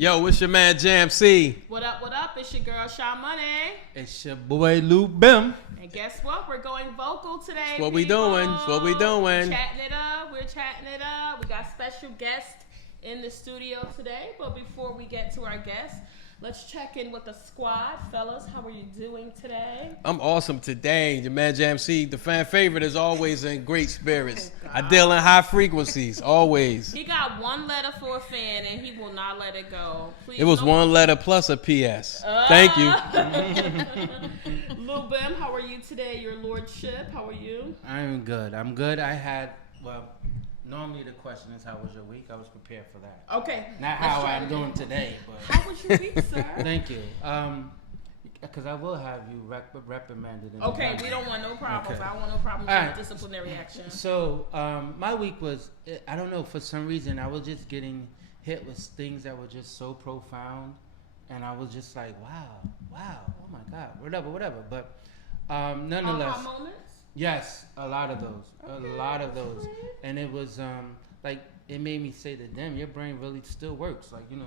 Yo, it's your man Jam C. What up, what up? It's your girl, Sha Money. It's your boy Lou Bim. And guess what? We're going vocal today, That's what we doing. That's what we doing. We're chatting it up. We got special guests in the studio today. But before we get to our guests, let's check in with the squad. Fellas, how are you doing today? I'm awesome today. Your man Jam C, the fan favorite, is always in great spirits. I deal in high frequencies, always. He got one letter for a fan, and he will not let it go. Please, It was one letter plus a PS. Thank you. Lil Bim, how are you today? Your lordship, how are you? I'm good. I had, normally the question is how was your week? I was prepared for that. Okay. Not how I'm doing today, but. How was your week, sir? Thank you. Because I will have you reprimanded. Okay, we don't want no problems. Okay. I don't want no problems with disciplinary action. So, my week was, I don't know, for some reason, I was just getting hit with things that were just so profound. And I was just like, wow, oh my God, whatever. But nonetheless. Aha moments? Yes, a lot of those. Great. And it was, like, it made me say to them, your brain really still works. Like, you know.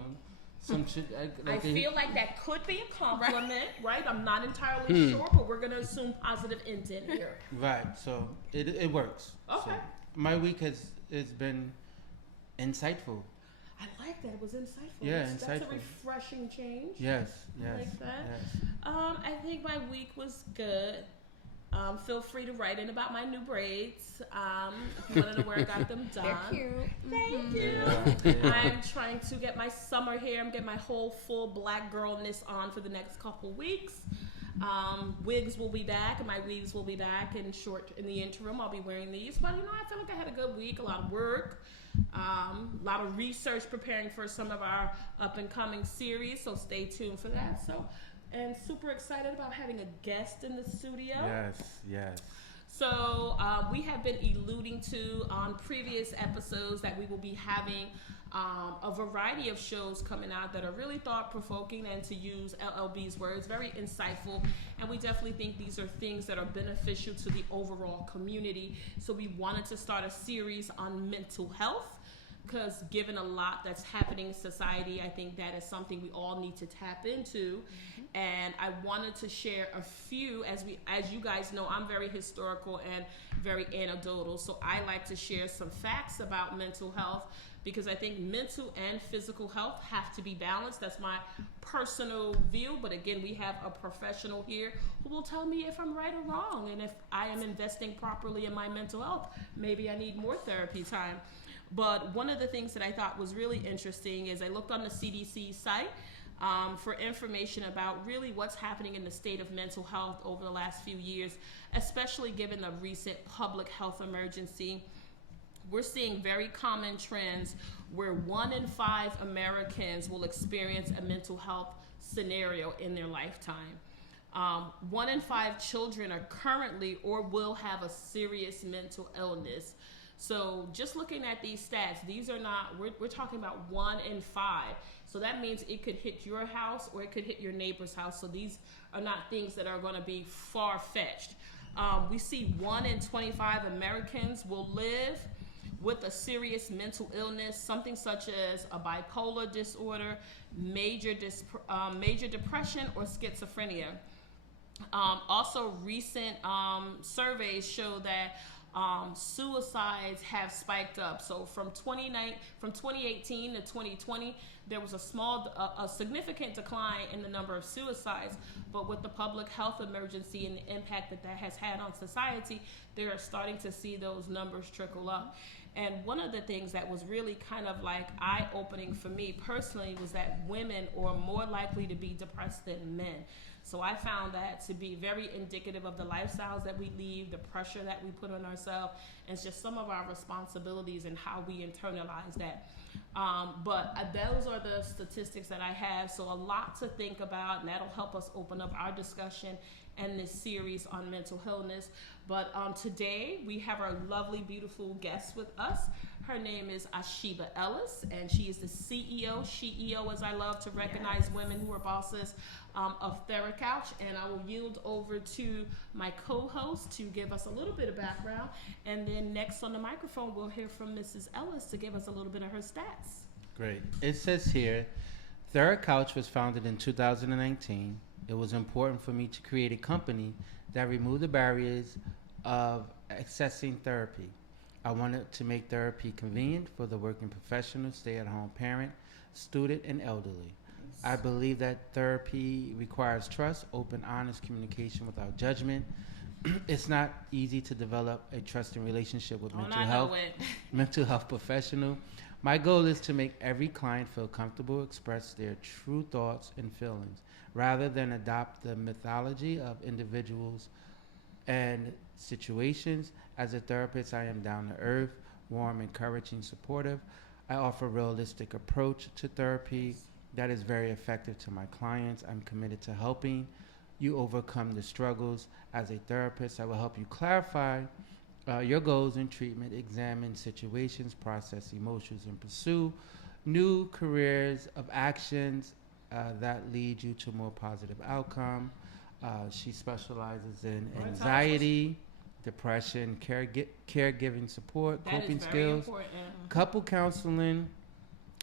Some shit, I feel like that could be a compliment, right? I'm not entirely sure, but we're gonna assume positive intent here. Right. So it works. Okay. So my week has been insightful. I like that. It was insightful. Yeah, That's insightful. a refreshing change. Yes. I like that. Yes. I think my week was good. Feel free to write in about my new braids. If you want to know where I got them done. They're cute. Thank you. Yeah. I'm trying to get my summer hair. I'm getting my whole full black girlness on for the next couple weeks. Wigs will be back, and my weaves will be back in the interim. I'll be wearing these. But, you know, I feel like I had a good week, a lot of work. A lot of research preparing for some of our up-and-coming series, so stay tuned for that. And super excited about having a guest in the studio. Yes. So we have been alluding to on previous episodes that we will be having a variety of shows coming out that are really thought-provoking, and to use LLB's words, very insightful. And we definitely think these are things that are beneficial to the overall community. So we wanted to start a series on mental health, because given a lot that's happening in society, I think that is something we all need to tap into. And I wanted to share a few, as you guys know, I'm very historical and very anecdotal, so I like to share some facts about mental health, because I think mental and physical health have to be balanced. That's my personal view, but again, we have a professional here who will tell me if I'm right or wrong, and if I am investing properly in my mental health. Maybe I need more therapy time. But one of the things that I thought was really interesting is I looked on the CDC site for information about really what's happening in the state of mental health over the last few years, especially given the recent public health emergency. We're seeing very common trends where 1 in 5 Americans will experience a mental health scenario in their lifetime. 1 in 5 children are currently or will have a serious mental illness. So just looking at these stats, these are not, we're talking about 1 in 5. So that means it could hit your house or it could hit your neighbor's house. So these are not things that are going to be far-fetched. We see 1 in 25 Americans will live with a serious mental illness, something such as a bipolar disorder, major depression, or schizophrenia. Also, recent surveys show that suicides have spiked up. So from 2018 to 2020, there was a significant decline in the number of suicides. But with the public health emergency and the impact that has had on society, they are starting to see those numbers trickle up. And one of the things that was really kind of like eye-opening for me personally was that women are more likely to be depressed than men. So I found that to be very indicative of the lifestyles that we lead, the pressure that we put on ourselves, and just some of our responsibilities and how we internalize that. But those are the statistics that I have. So a lot to think about, and that'll help us open up our discussion and this series on mental illness. But today we have our lovely, beautiful guest with us. Her name is Isheaba Ellis, and she is the CEO, as I love to recognize women who are bosses, of Theracouch. And I will yield over to my co-host to give us a little bit of background. And then next on the microphone, we'll hear from Mrs. Ellis to give us a little bit of her stats. Great. It says here, Theracouch was founded in 2019. It was important for me to create a company that removed the barriers of accessing therapy. I wanted to make therapy convenient for the working professional, stay-at-home parent, student, and elderly. I believe that therapy requires trust, open, honest communication without judgment. It's not easy to develop a trusting relationship with mental health professional. My goal is to make every client feel comfortable, express their true thoughts and feelings, rather than adopt the mythology of individuals and situations. As a therapist, I am down to earth, warm, encouraging, supportive. I offer a realistic approach to therapy that is very effective to my clients. I'm committed to helping you overcome the struggles. As a therapist, I will help you clarify your goals in treatment, examine situations, process emotions, and pursue new careers of actions that lead you to more positive outcome. She specializes in anxiety, depression, caregiving support, coping skills, couple counseling,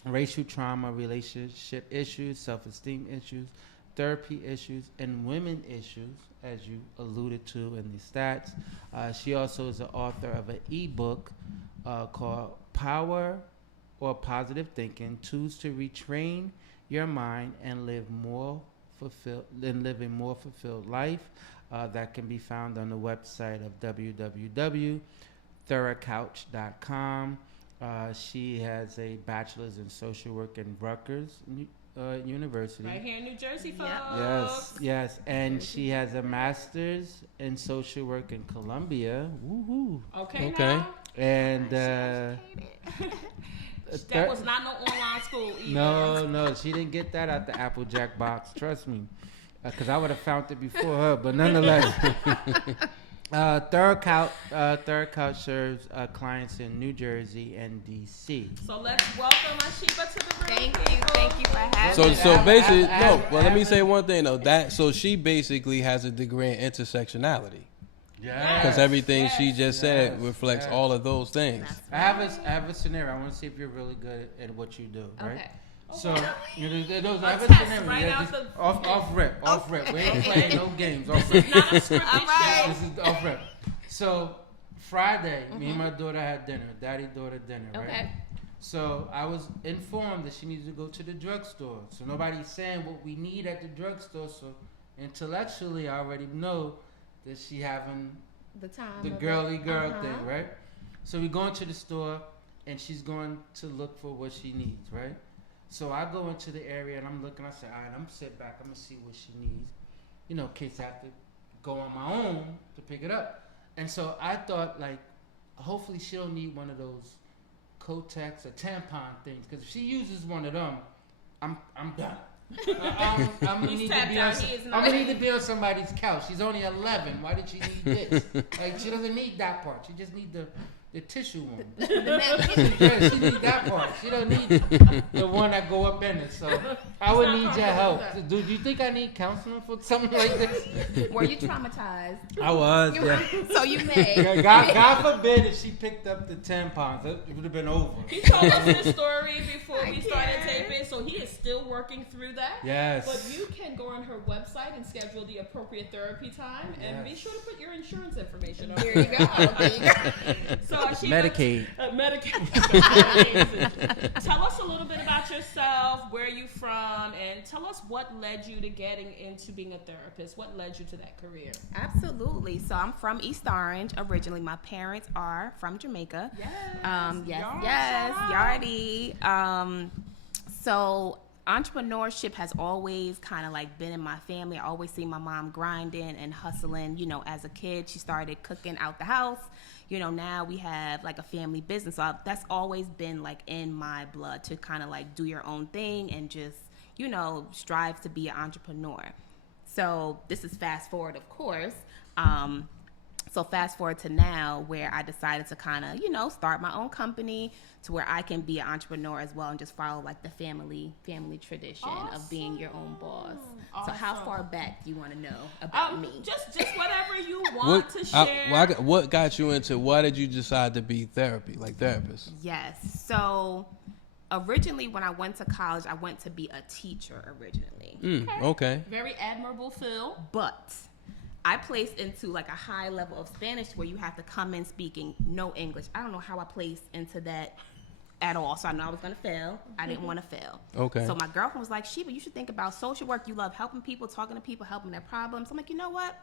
racial trauma, relationship issues, self-esteem issues, therapy issues, and women issues, as you alluded to in the stats. She also is the author of an ebook called Power or Positive Thinking, Tools to Retrain Your Mind and live a more fulfilled life. That can be found on the website of www.theracouch.com. She has a bachelor's in social work in Rutgers University. Right here in New Jersey, folks. Yes. And she has a master's in social work in Columbia. Woohoo. Okay. Now. And that was not no online school either. No, she didn't get that out the Applejack box. Trust me, because I would have found it before her. But nonetheless, Theracouch serves clients in New Jersey and DC. So let's welcome Isheaba to the room. Thank you for having me. So basically, let me say one thing though. So she basically has a degree in intersectionality. Yeah. Because everything she just said reflects all of those things. I have a scenario. I want to see if you're really good at what you do, right? Okay. So, I have a test scenario. right Yeah, out just the off rip. We ain't playing no games. Off rip. Not a scripted All right. show. This is off rip. So, Friday, me and my daughter had dinner. Daddy-daughter dinner, right? Okay. So, I was informed that she needs to go to the drugstore. So, nobody's saying what we need at the drugstore. So, intellectually, I already know that she having the girly girl thing, right? So we go into the store and she's going to look for what she needs, right? So I go into the area and I'm looking, I say, all right, I'm gonna sit back, I'm gonna see what she needs, in case I have to go on my own to pick it up. And so I thought, like, hopefully she don't need one of those Kotex or tampon things, because if she uses one of them, I'm done. I'm gonna need to be on somebody's couch. She's only 11. Why did she need this? Like, she doesn't need that part. She just need the tissue one. Yeah, she need that part. She don't need the one that go up in it. So I would need your help. So, do you think I need counseling for something like this? Were you traumatized? I was. Yeah. So you may. God forbid if she picked up the tampons, it would have been over. He told us this story before we started taping, so he is still working through that. Yes. But you can go on her website and schedule the appropriate therapy time, and be sure to put your insurance information on There you go. So Medicaid. Medicaid. Tell us a little bit about yourself, where you from, and tell us what led you to getting into being a therapist. What led you to that career? Absolutely. So I'm from East Orange originally. My parents are from Jamaica. Yes. Yardy. So entrepreneurship has always kind of like been in my family. I always see my mom grinding and hustling. As a kid, she started cooking out the house. Now we have like a family business. So that's always been like in my blood to kind of like do your own thing and just, strive to be an entrepreneur. So this is fast forward, of course. So fast forward to now where I decided to kind of, start my own company to where I can be an entrepreneur as well and just follow like the family tradition of being your own boss. Awesome. So how far back do you want to know about me? Just whatever you want to share. What got you into, why did you decide to be therapist? Yes. So Originally, when I went to college, I went to be a teacher originally. Okay. Very admirable, Phil. But I placed into like a high level of Spanish where you have to come in speaking no English. I don't know how I placed into that at all. So I know I was going to fail. I didn't want to fail. Okay. So my girlfriend was like, Sheeba, you should think about social work. You love helping people, talking to people, helping their problems. I'm like, you know what?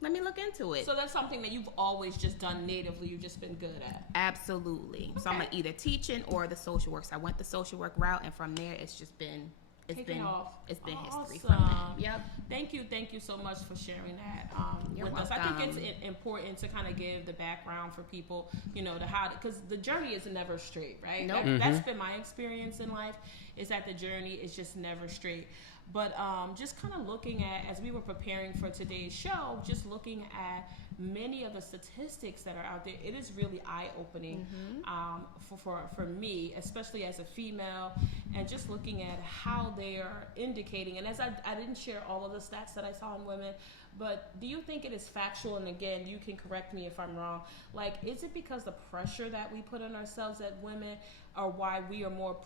Let me look into it. So that's something that you've always just done natively. You've just been good at. Absolutely. So I'm like either teaching or the social work. So I went the social work route, and from there, it's just been history from that. Yep. Thank you so much for sharing that You're with us. I think welcome. it's important to kind of give the background for people, you know, to how, because the journey is never straight, right? Nope. That's been my experience in life, is that the journey is just never straight. But just kind of looking at, as we were preparing for today's show, just looking at many of the statistics that are out there, it is really eye-opening for me, especially as a female, and just looking at how they are indicating. And as I didn't share all of the stats that I saw in women, but do you think it is factual? And again, you can correct me if I'm wrong. Like, is it because the pressure that we put on ourselves as women are why we are more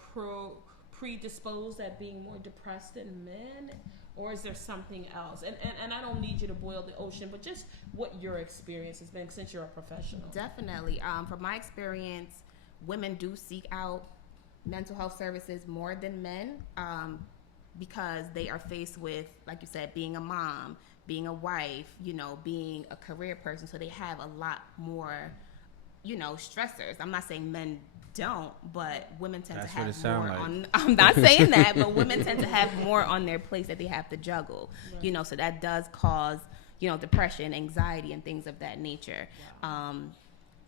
predisposed at being more depressed than men, or is there something else? And I don't need you to boil the ocean, but just what your experience has been since you're a professional. Definitely. From my experience, women do seek out mental health services more than men because they are faced with, like you said, being a mom, being a wife, you know, being a career person. So they have a lot more, you know, stressors. I'm not saying men don't, but women tend to have more on. I'm not saying that, but women tend to have more on their plates that they have to juggle. Right. You know, so that does cause, you know, depression, anxiety, and things of that nature. Wow.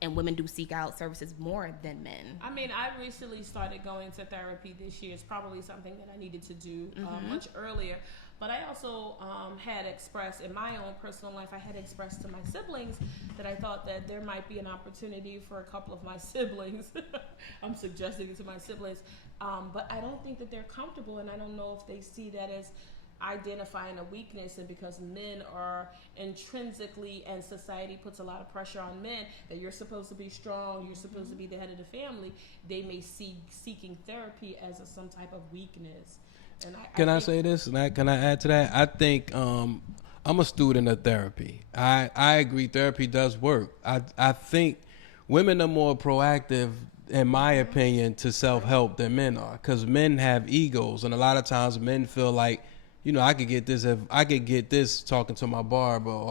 And women do seek out services more than men. I mean, I recently started going to therapy this year. It's probably something that I needed to do much earlier. But I also had expressed, in my own personal life, I had expressed to my siblings that I thought that there might be an opportunity for a couple of my siblings. I'm suggesting it to my siblings. But I don't think that they're comfortable, and I don't know if they see that as identifying a weakness, and because men are intrinsically, and society puts a lot of pressure on men, that you're supposed to be strong, you're supposed to be the head of the family, they may see seeking therapy as some type of weakness. And Can I say this? Can I add to that? I think I'm a student of therapy. I agree therapy does work. I think women are more proactive, in my opinion, to self-help than men are, because men have egos, and a lot of times men feel like, you know, I could get this if I could get this talking to my barber, or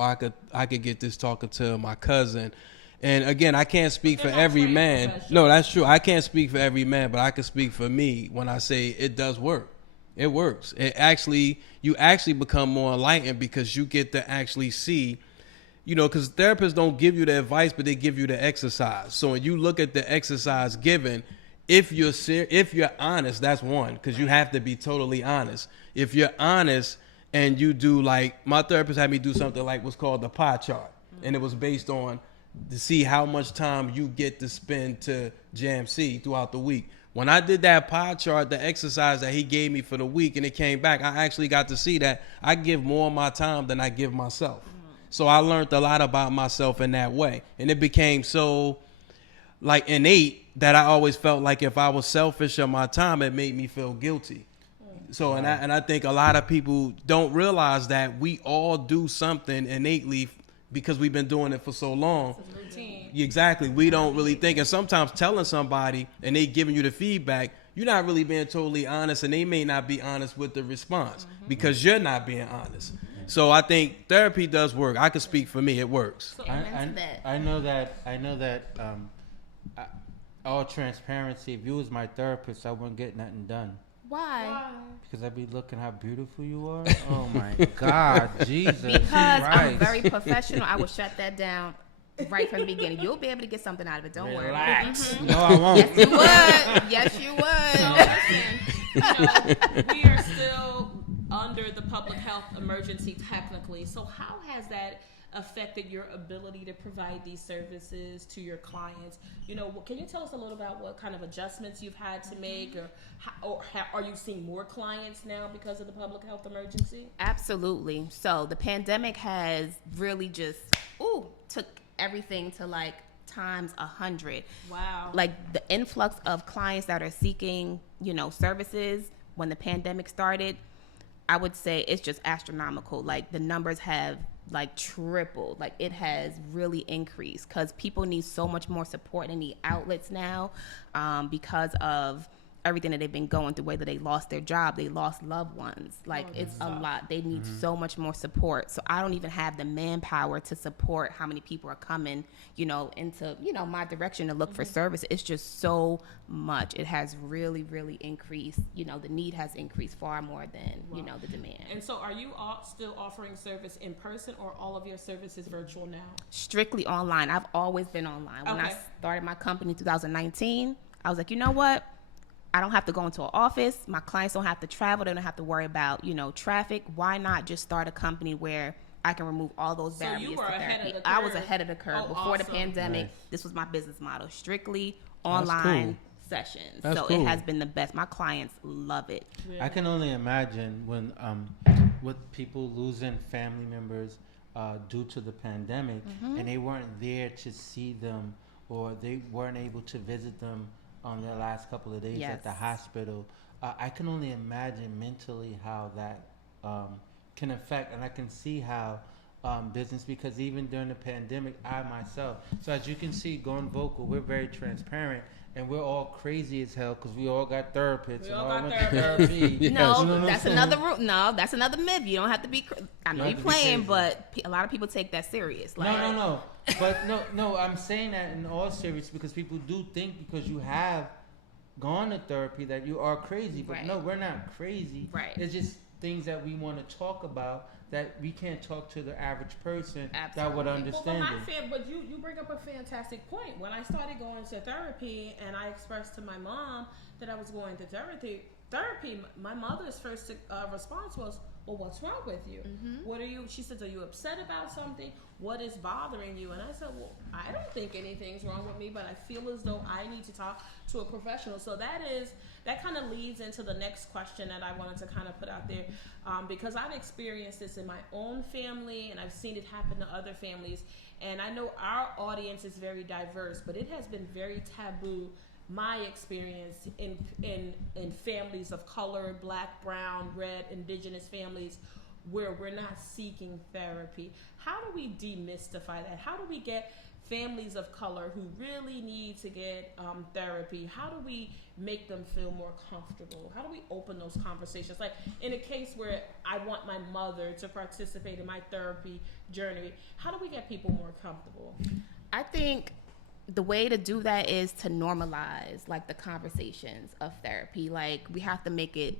I could get this talking to my cousin. And again, I can't speak for every man. No, that's true. I can't speak for every man, but I can speak for me when I say it does work. It works. You actually become more enlightened because you get to actually see, you know, because therapists don't give you the advice, but they give you the exercise. So when you look at the exercise given, if you're honest, that's one, because you have to be totally honest. If you're honest and you do, like, my therapist had me do something like what's called the pie chart, and it was based on to see how much time you get to spend to JMC throughout the week. When I did that pie chart, the exercise that he gave me for the week, and it came back, I actually got to see that I give more of my time than I give myself. So I learned a lot about myself in that way. And it became so, like, innate that I always felt like if I was selfish of my time, it made me feel guilty. So, and I think a lot of people don't realize that we all do something innately because we've been doing it for so long. It's a routine. Exactly. We don't really think. And sometimes telling somebody and they giving you the feedback, you're not really being totally honest, and they may not be honest with the response because you're not being honest. So I think therapy does work. I can speak for me. It works. So I know that all transparency, if you was my therapist, I wouldn't get nothing done. Why? Because I'd be looking how beautiful you are. Oh my God, Jesus Because Christ. I'm very professional, I will shut that down right from the beginning. You'll be able to get something out of it. Don't worry. Relax. No, I won't. Yes, you would. So listen, we are still under the public health emergency technically. So how has that affected your ability to provide these services to your clients? You know, can you tell us a little about what kind of adjustments you've had to make, or are you seeing more clients now because of the public health emergency? Absolutely. So the pandemic has really just took everything to like times 100. Wow. Like the influx of clients that are seeking, services when the pandemic started, I would say it's just astronomical. Like the numbers have like tripled. Like it has really increased because people need so much more support and need outlets now because of everything that they've been going through, whether they lost their job, they lost loved ones. Like it's a lot. They need so much more support. So I don't even have the manpower to support how many people are coming, into, my direction to look for service. It's just so much. It has really, really increased. The need has increased far more than, the demand. And so are you all still offering service in person or all of your services virtual now? Strictly online. I've always been online. When I started my company in 2019, I was like, you know what? I don't have to go into an office. My clients don't have to travel. They don't have to worry about, traffic. Why not just start a company where I can remove all those barriers to therapy? I was ahead of the curve. Before the pandemic. Nice. This was my business model. Strictly online sessions. That's cool. It has been the best. My clients love it. Yeah. I can only imagine when with people losing family members due to the pandemic and they weren't there to see them or they weren't able to visit them on their last couple of days at the hospital. I can only imagine mentally how that can affect, and I can see how business, because even during the pandemic, I myself, so as you can see, Goin Vocal, we're very transparent, and we're all crazy as hell because we all got therapists. We all got therapy. Yes. No, that's another No, that's another myth. You don't have to be. I know you're playing, but a lot of people take that serious. Like, no. But no, I'm saying that in all seriousness because people do think because you have gone to therapy that you are crazy. But no, we're not crazy. Right. It's just things that we want to talk about that we can't talk to the average person that would understand it. But you bring up a fantastic point. When I started going to therapy and I expressed to my mom that I was going to therapy, my mother's first response was, well, what's wrong with you? What are you? She said, are you upset about something? What is bothering you? And I said, well, I don't think anything's wrong with me, but I feel as though I need to talk to a professional. So that kind of leads into the next question that I wanted to kind of put out there, because I've experienced this in my own family and I've seen it happen to other families. And I know our audience is very diverse, but it has been very taboo, my experience in families of color, black, brown, red, indigenous families, where we're not seeking therapy. How do we demystify that? How do we get families of color who really need to get therapy? How do we make them feel more comfortable? How do we open those conversations? Like in a case where I want my mother to participate in my therapy journey, how do we get people more comfortable? I think the way to do that is to normalize like the conversations of therapy. Like we have to make it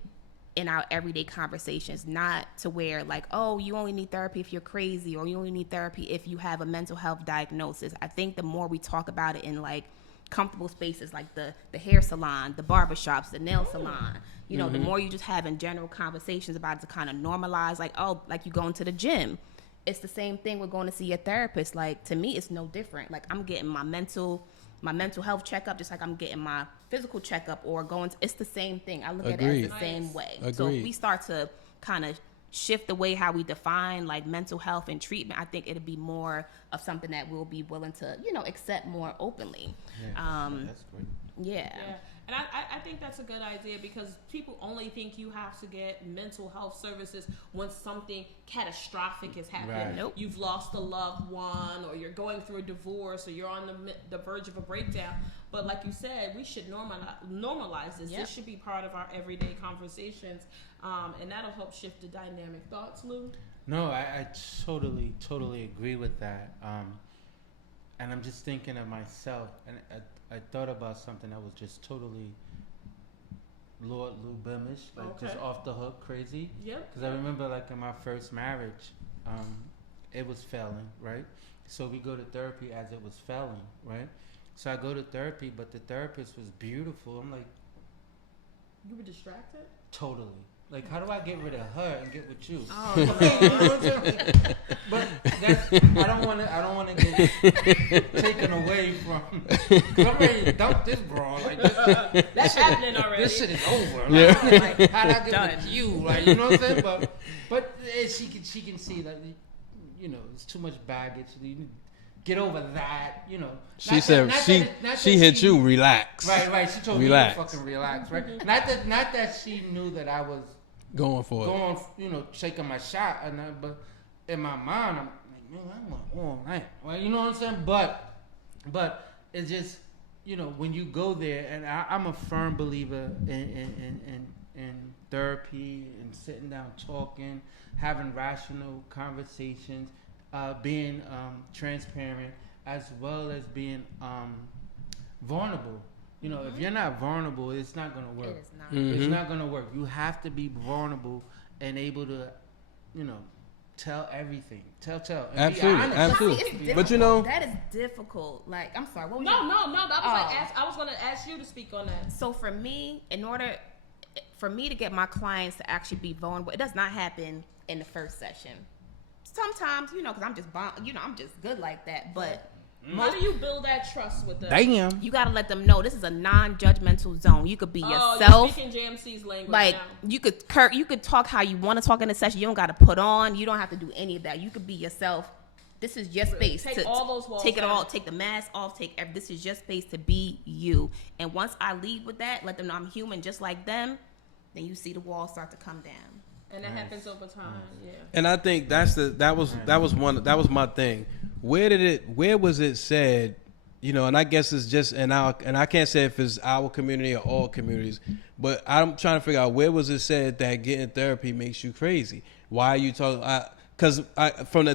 in our everyday conversations, not to where like, oh, you only need therapy if you're crazy, or you only need therapy if you have a mental health diagnosis. I think the more we talk about it in like comfortable spaces like the hair salon, the barbershops, the nail salon, the more you just have in general conversations about it to kind of normalize, like, oh, like you going to the gym. It's the same thing with going to see a therapist. Like to me, it's no different. Like I'm getting my mental health checkup just like I'm getting my physical checkup or going to, it's the same thing. I look at it as the same way. So if we start to kind of shift the way how we define like mental health and treatment, I think it'll be more of something that we'll be willing to, accept more openly. That's great. Yeah. And I think that's a good idea because people only think you have to get mental health services when something catastrophic has happened. Right. Nope. You've lost a loved one, or you're going through a divorce, or you're on the verge of a breakdown. But like you said, we should normalize this. Yep. This should be part of our everyday conversations, and that'll help shift the dynamic. Thoughts, Lou? No, I totally agree with that. And I'm just thinking of myself, and I thought about something that was just totally Lou Bimish, like just off the hook crazy. Yep. Because I remember like in my first marriage, it was failing, right? So we go to therapy as it was failing, right? So I go to therapy, but the therapist was beautiful. I'm like, you were distracted? Totally. Like, how do I get rid of her and get with you? Oh, you know what I'm saying? But that's, I don't want to get taken away from. Cause I'm ready to dump this broad. Like that's happening already. This shit is over. Like, how do I get with you? Like, you know what I'm saying? But she can see that, it's too much baggage. You get over that, you know. She said she hit you. Relax. Right. She told me to fucking relax. Right. Not that she knew that I was going for it. You know, shaking my shot, but in my mind, I'm like, man, I want all night. Well, you know what I'm saying? But it's just, you know, when you go there, and I'm a firm believer in therapy and sitting down talking, having rational conversations, being transparent, as well as being vulnerable. You know, if you're not vulnerable, it's not going to work. It is not. Mm-hmm. It's not going to work. You have to be vulnerable and able to, you know, tell everything. Tell. And Absolutely. But you know, that is difficult. Like, I'm sorry. What was No. I was going to ask you to speak on that. So for me, in order for me to get my clients to actually be vulnerable, it does not happen in the first session. Sometimes, you know, because I'm just good like that. But how do you build that trust with them? Damn. you got to let them know this is a non-judgmental zone. You could be yourself. You're speaking JMC's language like now. you could talk how you want to talk in the session. You don't got to put on. You don't have to do any of that. You could be yourself. This is your space. Take all those walls take it down. all. Take the mask off. This is your space to be you. And once I lead with that, let them know I'm human just like them. Then you see the walls start to come down. And that happens over time. Yeah. and I think that was my thing. Where was it said? You know, and I guess it's just and I can't say if it's our community or all communities, but I'm trying to figure out where was it said that getting therapy makes you crazy? Why are you talking? Because from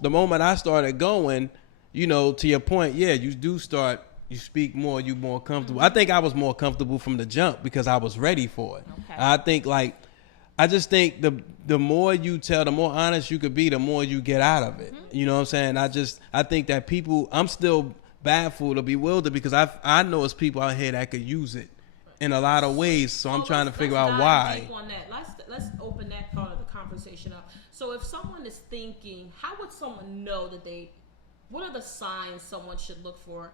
the moment I started going, you know, to your point, yeah, you do start. You speak more. You more comfortable. I think I was more comfortable from the jump because I was ready for it. Okay. I just think the more you tell, the more honest you could be, the more you get out of it. You know what I'm saying? I think that people, I'm still baffled or bewildered because I know it's people out here that could use it in a lot of ways. So I'm trying to figure out why. Deep on that. Let's open that part of the conversation up. So if someone is thinking, how would someone know that what are the signs someone should look for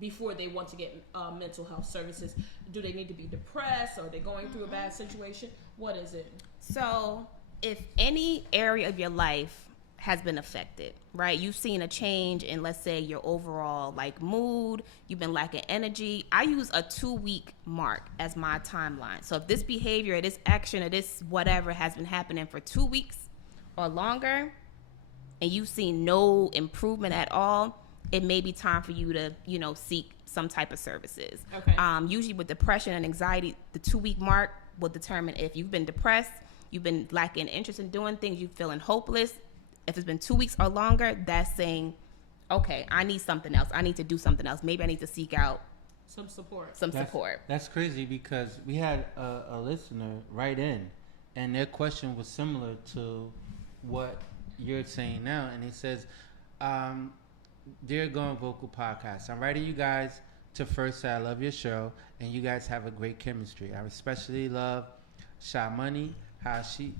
before they want to get mental health services? Do they need to be depressed? Or are they going through a bad situation? What is it? So if any area of your life has been affected, right? You've seen a change in, let's say, your overall like mood, you've been lacking energy. I use a 2-week mark as my timeline. So if this behavior or this action or this whatever has been happening for 2 weeks or longer and you've seen no improvement at all, it may be time for you to, you know, seek some type of services. Okay. Usually with depression and anxiety, the 2-week mark will determine if you've been depressed, you've been lacking interest in doing things, you're feeling hopeless. If it's been 2 weeks or longer, that's saying, okay, I need something else. I need to do something else. Maybe I need to seek out some support. That's crazy because we had a listener write in, and their question was similar to what you're saying now. And he says, Dear Goin Vocal Podcast, I'm writing you guys to first say I love your show, and you guys have a great chemistry. I especially love Sha Money, how she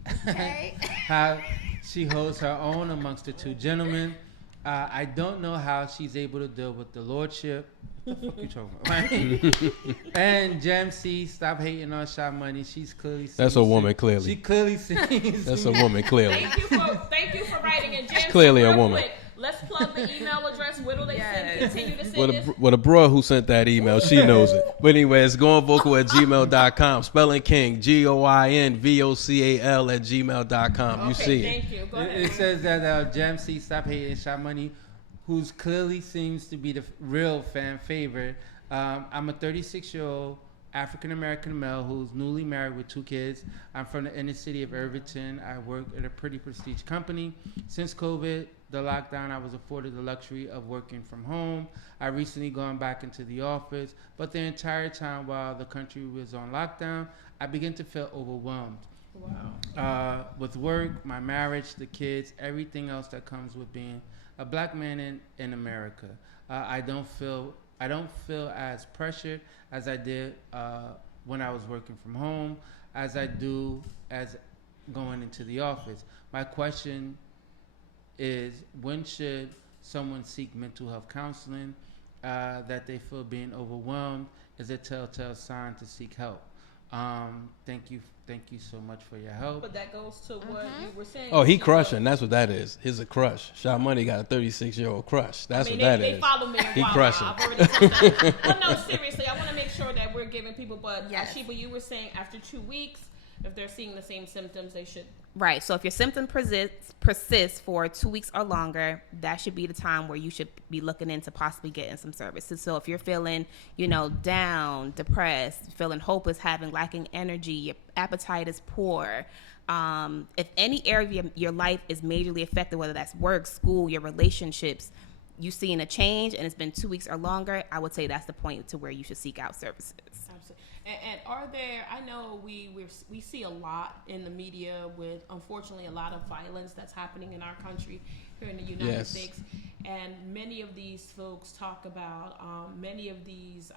holds her own amongst the two gentlemen. I don't know how she's able to deal with the lordship. What the fuck you talking about? Right? And Jam C, stop hating on Sha Money. She's clearly That's a woman, clearly. She clearly sees. That's a woman, clearly. Thank you for writing in. Jam C, clearly a woman. Quick, let's plug the email address. Where do they continue to send this? Well, the bro who sent that email, she knows it. But anyway, it's goinvocal@gmail.com. Spelling King, GOINVOCAL @gmail.com. You see it. Thank you. Go ahead. It says that Jam C, stop hating Sha Money, who's clearly seems to be the real fan favorite. I'm a 36-year-old African-American male who's newly married with 2 kids. I'm from the inner city of Irvington. I work at a pretty prestigious company. Since COVID, the lockdown, I was afforded the luxury of working from home. I recently gone back into the office, but the entire time while the country was on lockdown, I began to feel overwhelmed. Wow. With work, my marriage, the kids, everything else that comes with being a black man in America. I don't feel as pressured as I did when I was working from home, as I do as going into the office. My question is, when should someone seek mental health counseling? That they feel being overwhelmed is a telltale sign to seek help. Thank you so much for your help. But that goes to what you were saying. Oh, he crushing. That's what that is. He's a crush. Sha Money got a 36-year-old crush. That's what that is. They follow me. He crushing. I've already told that. But no, seriously, I want to make sure that we're giving people. But Isheaba, you were saying after 2 weeks, if they're seeing the same symptoms, they should. Right. So if your symptom persists for 2 weeks or longer, that should be the time where you should be looking into possibly getting some services. So if you're feeling, down, depressed, feeling hopeless, lacking energy, your appetite is poor, if any area of your life is majorly affected, whether that's work, school, your relationships, you seeing a change and it's been 2 weeks or longer, I would say that's the point to where you should seek out services. Absolutely. And are there? I know we see a lot in the media with, unfortunately, a lot of violence that's happening in our country here in the United States, and many of these folks talk about many of these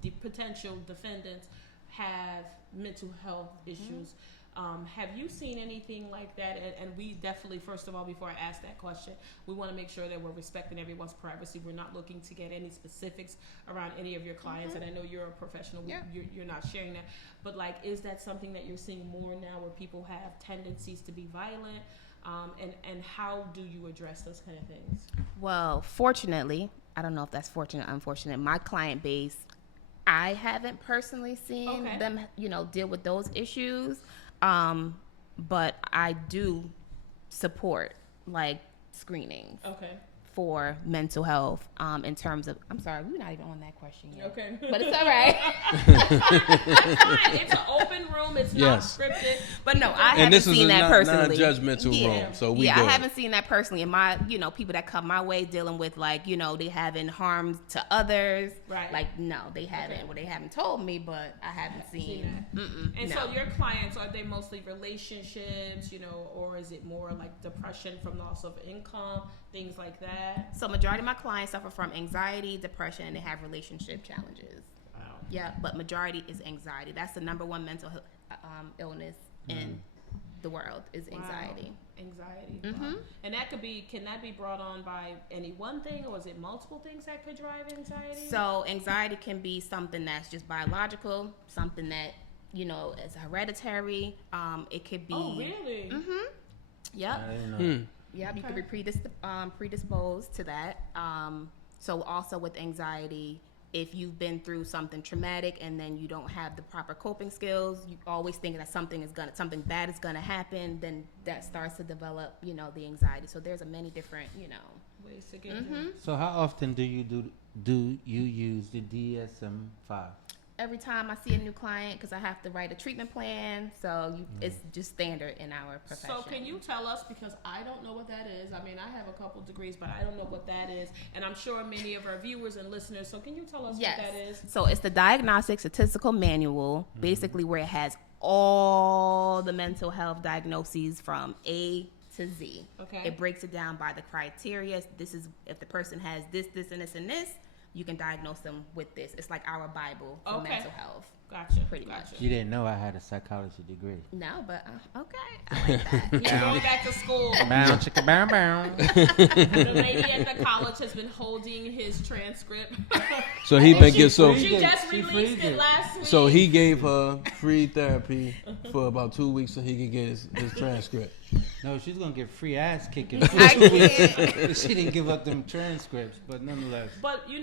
the potential defendants have mental health issues. Have you seen anything like that? And we definitely, first of all, before I ask that question, we want to make sure that we're respecting everyone's privacy. We're not looking to get any specifics around any of your clients. And I know you're a professional. Yeah. You're not sharing that. But, is that something that you're seeing more now where people have tendencies to be violent? And how do you address those kind of things? Well, fortunately, I don't know if that's fortunate or unfortunate, my client base, I haven't personally seen them, deal with those issues. But I do support screenings for mental health in terms of, I'm sorry, we're not even on that question yet. Okay. But it's all right. That's fine. It's an open room. It's not scripted. But no, I haven't seen that personally. Non-judgmental room. So we I haven't seen that personally. And my, people that come my way dealing with they having harm to others. Right. No, they haven't. Well, they haven't told me, but I haven't seen that. And so your clients, are they mostly relationships, or is it more like depression from loss of income, things like that? So majority of my clients suffer from anxiety, depression, and they have relationship challenges. Wow. Yeah, but majority is anxiety. That's the number one mental illness in the world is anxiety. Wow. Anxiety. Wow. And can that be brought on by any one thing, or is it multiple things that could drive anxiety? So anxiety can be something that's just biological, something that, is hereditary. It could be. Oh, really? Mm-hmm. Yep. I didn't know. Yep, you could be predisposed to that. So also with anxiety, if you've been through something traumatic and then you don't have the proper coping skills, you always think that something bad is gonna happen, then that starts to develop, the anxiety. So there's many different, ways to get there. So how often do you use the DSM-5? Every time I see a new client, because I have to write a treatment plan, so it's just standard in our profession. So can you tell us, because I don't know what that is. I mean, I have a couple degrees, but I don't know what that is, and I'm sure many of our viewers and listeners. So can you tell us what that is? So it's the Diagnostic Statistical Manual, basically where it has all the mental health diagnoses from A to Z. Okay. It breaks it down by the criteria. This is if the person has this, and this, and this, you can diagnose them with this. It's like our Bible for mental health. Gotcha. Pretty much. You didn't know I had a psychology degree. No, but okay. I like that. You're going back to school. Bow, chicka, bow, bow. The lady at the college has been holding his transcript. So he been get so. She just released it last week. So he gave her free therapy for about 2 weeks so he could get his transcript. No, she's gonna get free ass kicking. I can't. She didn't give up them transcripts, but nonetheless. But you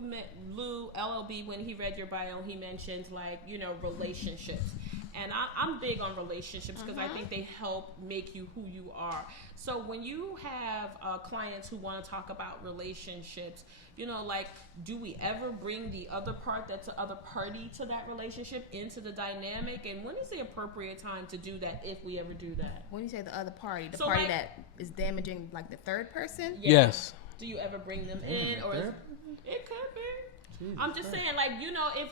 met Lou LLB when he read your bio. He mentioned relationships, and I'm big on relationships because I think they help make you who you are. So when you have clients who want to talk about relationships, do we ever bring the other part, that's the other party to that relationship, into the dynamic? And when is the appropriate time to do that, if we ever do that? When you say the other party, the party that is damaging the third person? Yeah. Yes. Do you ever bring them in, or it could be? Jesus, I'm just saying,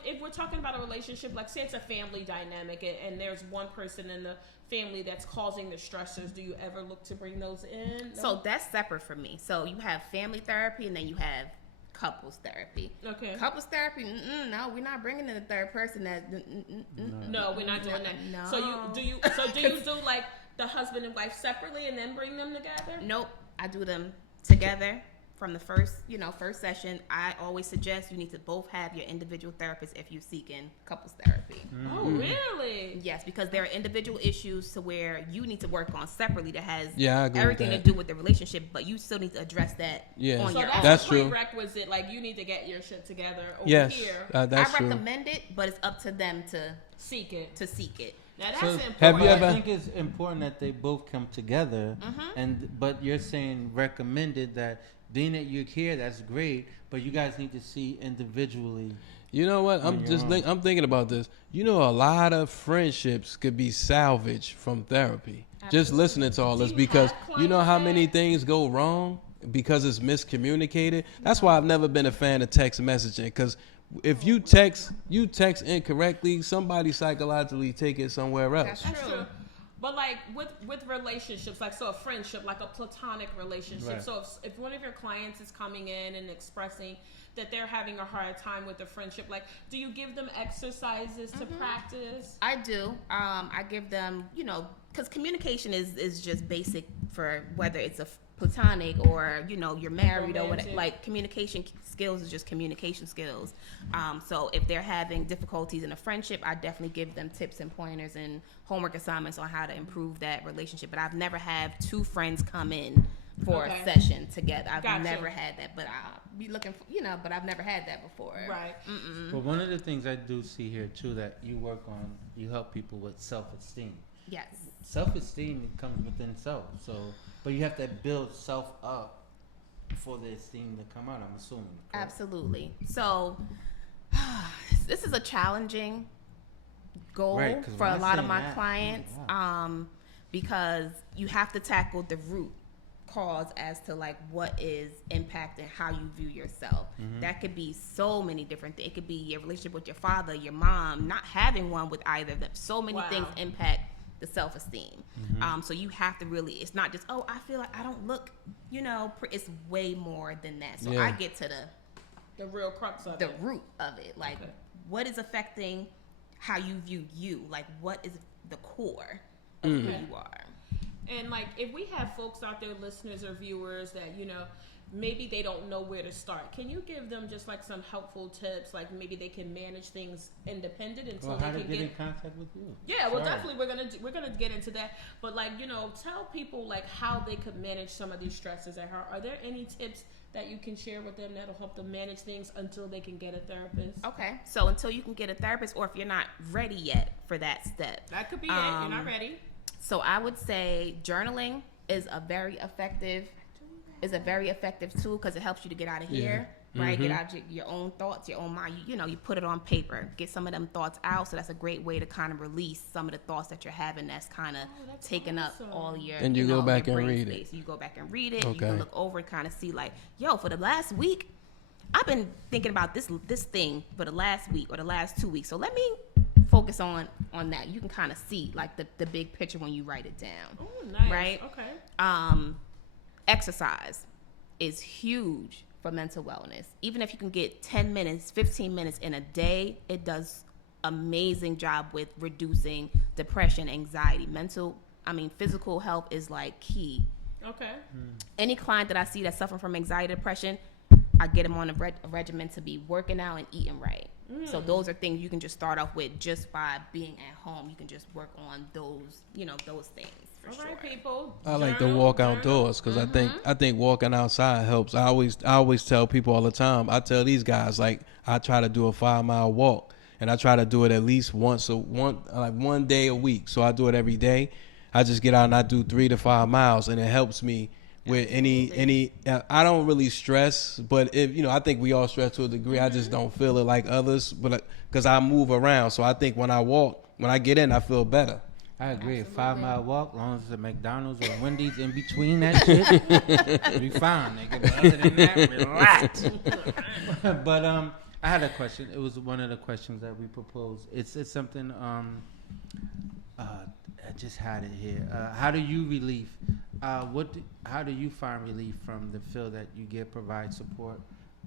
if we're talking about a relationship, say it's a family dynamic, and there's one person in the family that's causing the stressors, do you ever look to bring those in? No? So that's separate from me. So you have family therapy, and then you have couples therapy. Okay. Couples therapy, no, we're not bringing in the third person. No, we're not doing that. No. So do you do the husband and wife separately and then bring them together? Nope, I do them together. from the first session, I always suggest you need to both have your individual therapist if you're seeking couples therapy. Oh, really? Yes, because there are individual issues to where you need to work on separately that has I agree everything with to do with the relationship, but you still need to address that on your own. That's a true. prerequisite. Like, you need to get your shit together over here. That's I true. recommend it, but it's up to them to seek it. Now that's So important. have you ever? I think it's important that they both come together, but you're saying recommended that being that you're here, that's great, but you guys need to see individually. You know what? I'm thinking about this. You know, a lot of friendships could be salvaged from therapy. Absolutely. Just listening to all this, because you know how many things go wrong because it's miscommunicated. That's why I've never been a fan of text messaging, because if you text incorrectly, somebody psychologically take it somewhere else. That's true. But like with relationships, like so a friendship, like a platonic relationship. Right. So if one of your clients is coming in and expressing that they're having a hard time with the friendship, like, do you give them exercises to practice? I do. I give them, because communication is just basic for whether it's a platonic or you're married or whatever. Like, communication skills is just communication skills. So if they're having difficulties in a friendship, I definitely give them tips and pointers and homework assignments on how to improve that relationship. But I've never had two friends come in for a session together. I've never had that, but I'll be looking for, but I've never had that before. Right. But one of the things I do see here too that you work on, you help people with self-esteem. Yes. Self-esteem comes within self. So, but you have to build self up for the esteem to come out, I'm assuming. Correct? Absolutely. So this is a challenging goal for a lot of my clients, because you have to tackle the root cause as to like what is impacting how you view yourself. That could be so many different things. It could be your relationship with your father, your mom, not having one with either of them. So many things impact the self-esteem. So you have to really, it's not just, I feel like I don't look, it's way more than that. So I get to the real crux of the root of it. Like, what is affecting how you view you? Like, what is the core of who you are? And like, if we have folks out there, listeners or viewers, that maybe they don't know where to start, can you give them just like some helpful tips, like maybe they can manage things independent until how they to can get in contact with you? Yeah, well, definitely we're gonna get into that. But like, tell people like how they could manage some of these stresses at heart. Are there any tips that you can share with them that'll help them manage things until they can get a therapist? Okay, so until you can get a therapist, or if you're not ready yet for that step, that could be it. You're not ready. So I would say journaling is a very effective tool, because it helps you to get out of here, right? Get out of your own thoughts, your own mind. You put it on paper, get some of them thoughts out. So that's a great way to kind of release some of the thoughts that you're having that's kind of taking up all your. And you go back and read it. You go back and read it. Okay. You can look over and kind of see like, for the last week, I've been thinking about this thing for the last week or the last 2 weeks. So let me focus on that. You can kind of see like the big picture when you write it down. Oh, nice. Right? Okay. Exercise is huge for mental wellness. Even if you can get 10 minutes, 15 minutes in a day, it does amazing job with reducing depression, anxiety. Physical health is like key. Okay. Any client that I see that's suffering from anxiety, depression, I get them on a regimen to be working out and eating right. So those are things you can just start off with just by being at home. You can just work on those, those things. All right, people. I like to walk outdoors because I think walking outside helps. I always tell people all the time. I tell these guys, like, I try to do a 5-mile walk, and I try to do it at least one day a week. So I do it every day. I just get out and I do 3 to 5 miles, and it helps me with any. I don't really stress, but if I think we all stress to a degree. I just don't feel it like others, but because I move around. So I think when I walk, when I get in, I feel better. I agree. Absolutely. A 5-mile walk, as long as it's a McDonald's or a Wendy's in between that shit, we fine, nigga. But other than that, relax. But I had a question. It was one of the questions that we proposed. It's something. I just had it here. How do you relief? How do you find relief from the feel that you provide support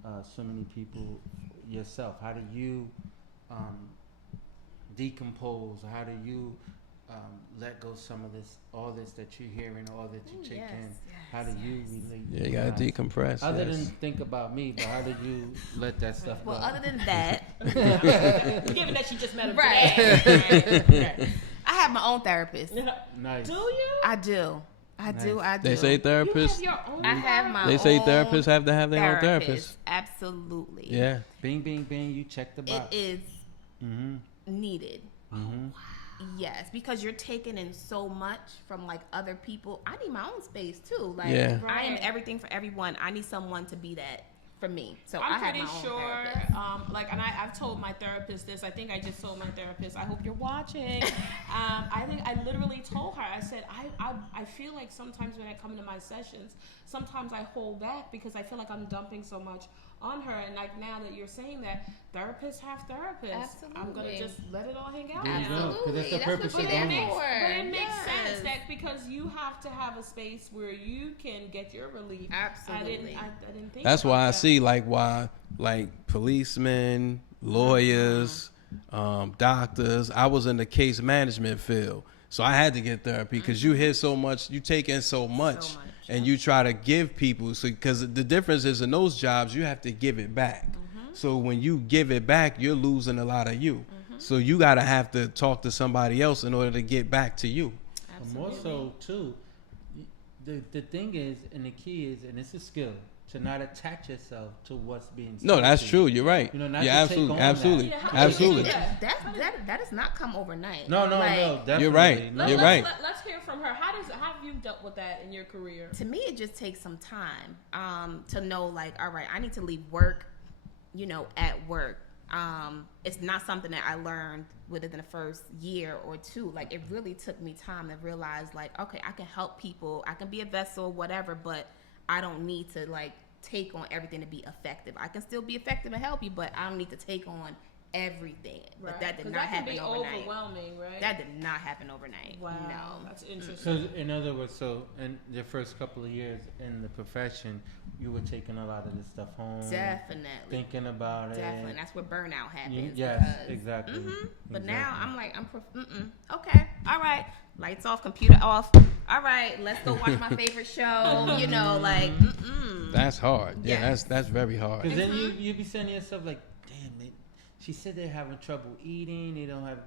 so many people yourself? How do you decompose? How do you let go some of this, all this that you're hearing, all that you take in? How do you relate? Yeah, you gotta decompress. Other than think about me, but how did you let that stuff go? Well, other than that, given that you just met him right. today. Right. I have my own therapist. Nice. Do you? I do. I do. They say therapists. You have your own I have my They say own therapists have to have their own therapist. Absolutely. Yeah. Bing, bing, bing. You check the box. It is Mm-hmm. needed. Mm-hmm. Yes, because you're taking in so much from like other people. I need my own space too. Like Yeah. I am everything for everyone. I need someone to be that for me. So I I'm have pretty my own sure, therapist. and I've told my therapist this. I think I just told my therapist. I hope you're watching. I think I literally told her. I said, I feel like sometimes when I come into my sessions, sometimes I hold back because I feel like I'm dumping so much on her. And like now that you're saying that, therapists have therapists. Absolutely. I'm gonna just let it all hang out. There you now. go, 'cause that's the purpose what of we're doing there it. for. But it makes Yes. sense that because you have to have a space where you can get your relief. Absolutely. I didn't think That's about why I that. see like policemen, lawyers, doctors. I was in the case management field, so I had to get therapy because you hear so much, you take in so much, and you try to give people. So because the difference is in those jobs, you have to give it back. So when you give it back, you're losing a lot of you. So you gotta have to talk to somebody else in order to get back to you. More so too, the thing is, and the key is, and it's a skill, to not attach yourself to what's being said. No, that's to true. you. You're right. You know, not Yeah, to take on absolutely, that. Yeah, how do you absolutely. do that? That does not come overnight. No, Like, definitely. You're right. No. You're right. Let's hear from her. How have you dealt with that in your career? To me, it just takes some time to know, like, all right, I need to leave work, at work. It's not something that I learned within the first year or two. Like, it really took me time to realize, like, okay, I can help people. I can be a vessel, whatever, but I don't need to, like, take on everything to be effective. I can still be effective and help you, but I don't need to take on everything. Right. But that did 'Cause not that can happen be overnight. overwhelming, right? That did not happen overnight. Wow, No. that's interesting. So, in other words, in the first couple of years in the profession, you were taking a lot of this stuff home, Definitely. thinking about it. Definitely. That's where burnout happens. Yes, because- exactly. But Exactly. now I'm like, okay, all right, lights off, computer off. All right, let's go watch my favorite show. Like, That's hard. Yeah, Yes. that's very hard. Because then you be saying to yourself like, damn, she said they're having trouble eating. They don't have.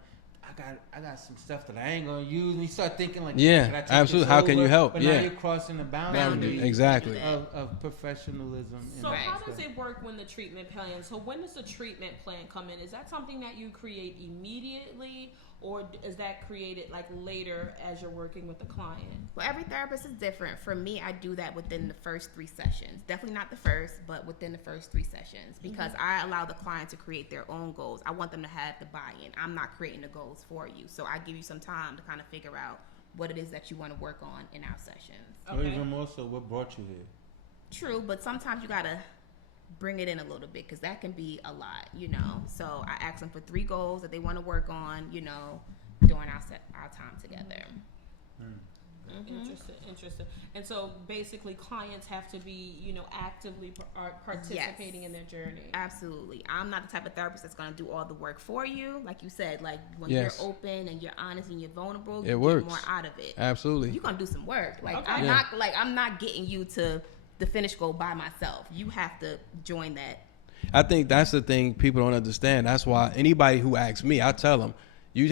I got some stuff that I ain't gonna use. And you start thinking like, Yeah, can I take absolutely. this How can over? you help? But Yeah. now you're crossing the boundary Exactly. of professionalism. So and how stuff. does it work when the treatment plan? So when does the treatment plan come in? Is that something that you create immediately, or is that created like later as you're working with the client? well, every therapist is different. For me, I do that within the first 3 sessions. Definitely not the first, but within the first 3 sessions, because I allow the client to create their own goals. I want them to have the buy-in. I'm not creating the goals for you, so I give you some time to kind of figure out what it is that you want to work on in our sessions. Or even more so, what brought you here? True, but sometimes you gotta bring it in a little bit because that can be a lot, So I ask them for 3 goals that they want to work on, during our time together. Interesting. And so basically, clients have to be, actively participating in their journey. Absolutely. I'm not the type of therapist that's going to do all the work for you. Like you said, like when Yes. you're open and you're honest and you're vulnerable, It you works. get more out of it. Absolutely. You're going to do some work. Like Okay. I'm not getting you to the finish goal by myself. You have to join that. I think that's the thing people don't understand. That's why anybody who asks me, I tell them, you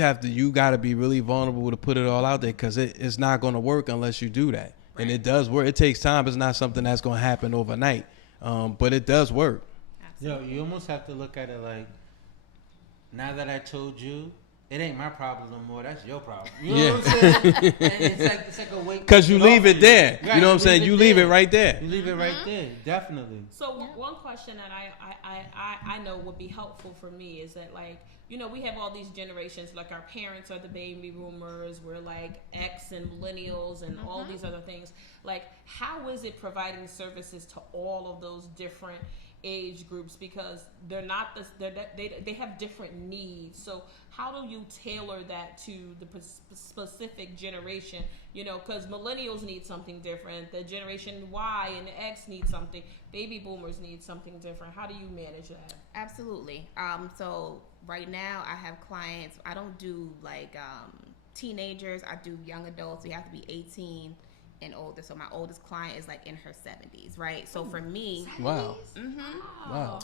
got to be really vulnerable to put it all out there because it's not going to work unless you do that. Right. And it does work. It takes time. It's not something that's going to happen overnight. But it does work. Absolutely. You almost have to look at it like, now that I told you, it ain't my problem no more. That's your problem. You know what I'm saying? And it's like a weight. Because you leave it there. Right, You know what I'm saying? You leave it right there. You leave it right there. Definitely. So one question that I know would be helpful for me is that, like, we have all these generations, like our parents are the baby boomers, we're like X and millennials and all these other things. Like, how is it providing services to all of those different age groups? Because they have different needs. So how do you tailor that to the specific generation? Because millennials need something different. The generation Y and the X need something. Baby boomers need something different. How do you manage that? Absolutely. So right now I have clients. I don't do like teenagers. I do young adults. You have to be 18 and older. So my oldest client is like in her 70s, right? So for me, Wow. Wow.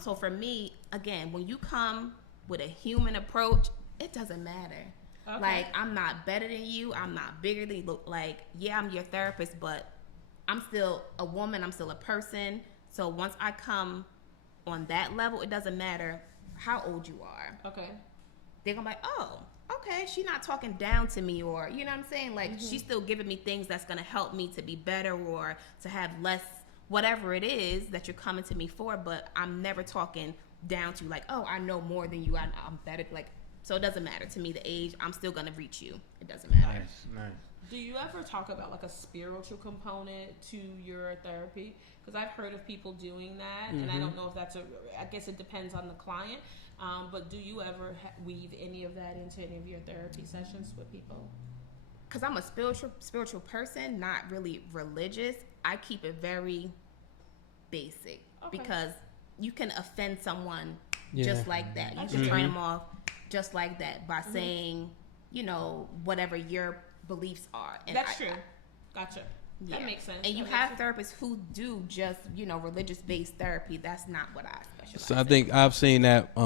So for me, again, when you come with a human approach, it doesn't matter. Okay. Like, I'm not better than you. I'm not bigger than you. Like, yeah, I'm your therapist, but I'm still a woman. I'm still a person. So once I come on that level, it doesn't matter how old you are. Okay. They're going to be like, oh, okay, she's not talking down to me, or, you know what I'm saying? Like, she's still giving me things that's going to help me to be better or to have less, whatever it is that you're coming to me for. But I'm never talking down to you, like, oh, I know more than you. I'm better. Like, so it doesn't matter to me the age. I'm still going to reach you. It doesn't matter. Nice. Do you ever talk about like a spiritual component to your therapy? Because I've heard of people doing that, and I don't know if that's I guess it depends on the client. But do you ever weave any of that into any of your therapy sessions with people? Because I'm a spiritual person, not really religious. I keep it very basic because you can offend someone just like that. You can turn them off just like that by saying, you know, whatever your beliefs are. And that's true. Gotcha. Yeah. That makes sense. And you have therapists who do just, you know, religious-based therapy. That's not what I specialize So I think I've seen that.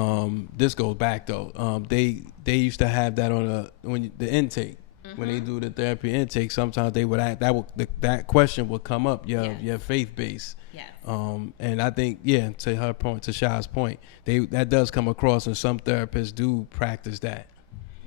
This goes back though. They used to have that on the intake. When they do the therapy intake, sometimes they would that question would come up. Your faith base. Yes. And I think to her point, to Shai's point, that does come across, and some therapists do practice that.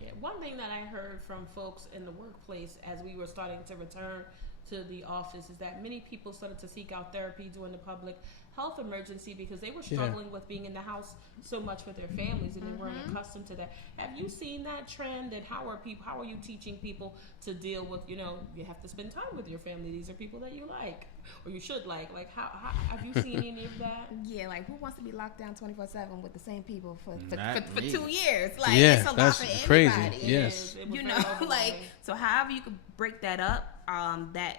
Yeah. One thing that I heard from folks in the workplace as we were starting to return to the office is that many people started to seek out therapy during the public health emergency because they were struggling with being in the house so much with their families, and they weren't accustomed to that. Have you seen that trend? And how are you teaching people to deal with, you know, you have to spend time with your family. These are people that you like, or you should like. Like, how have you seen any of that? Yeah, like, who wants to be locked down 24/7 with the same people for 2 years? Like, yeah, it's a lot that's for crazy. anybody. Yes, It was You know, very like, so however you could break that up, that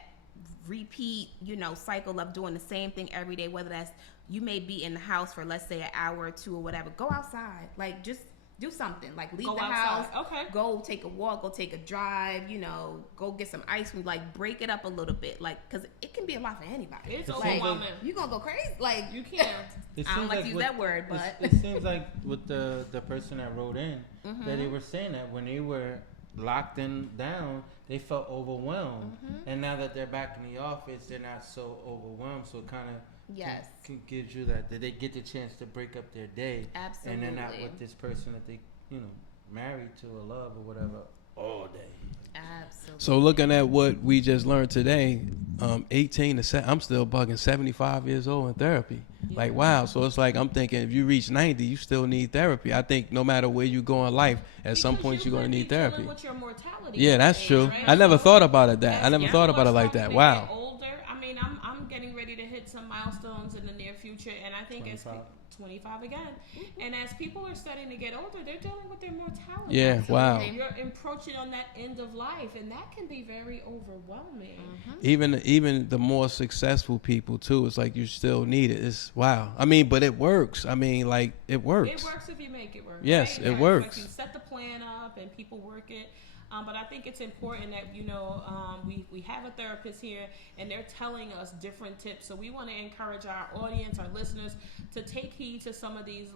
repeat, you know, cycle of doing the same thing every day, whether that's you may be in the house for, let's say, an hour or two or whatever. Go outside. Like, just do something. Like, leave the house. Okay. Go take a walk. Go take a drive. You know, go get some ice cream. Like, break it up a little bit. Like, because it can be a lot for anybody. It's like, overwhelming. You going to go crazy? Like, You can't. I don't like to use that word, but. It seems like with the person that wrote in, that they were saying that when they were locked down, they felt overwhelmed. And now that they're back in the office, they're not so overwhelmed. So it kind of gives you that they get the chance to break up their day. Absolutely. And they're not with this person that they, you know, married to or love or whatever all day. Absolutely. So looking at what we just learned today, 18 to I'm still bugging 75 years old in therapy. Yeah. Like, wow. So it's like, I'm thinking if you reach 90, you still need therapy. I think no matter where you go in life, at some point you're going to need therapy. With your mortality that's age, true. Right? I never thought about it I never thought about it like that. Wow. Older. I mean, I'm getting ready to hit some milestones in the near future, and I think 25 again. And as people are starting to get older, they're dealing with their mortality. Yeah, so wow. You're approaching on that end of life, and that can be very overwhelming. Even the more successful people too, it's like you still need it. It's wow. I mean, but it works. I mean, like, it works. It works if you make it work. Yes, right? it works. Like you set the plan up and people work it. But I think it's important that, you know, we have a therapist here and they're telling us different tips. So we want to encourage our audience, our listeners, to take heed to some of these,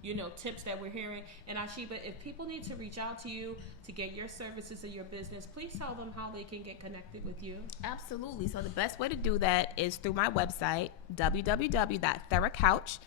you know, tips that we're hearing. And Isheaba, if people need to reach out to you to get your services or your business, please tell them how they can get connected with you. Absolutely. So the best way to do that is through my website, www.theracouch,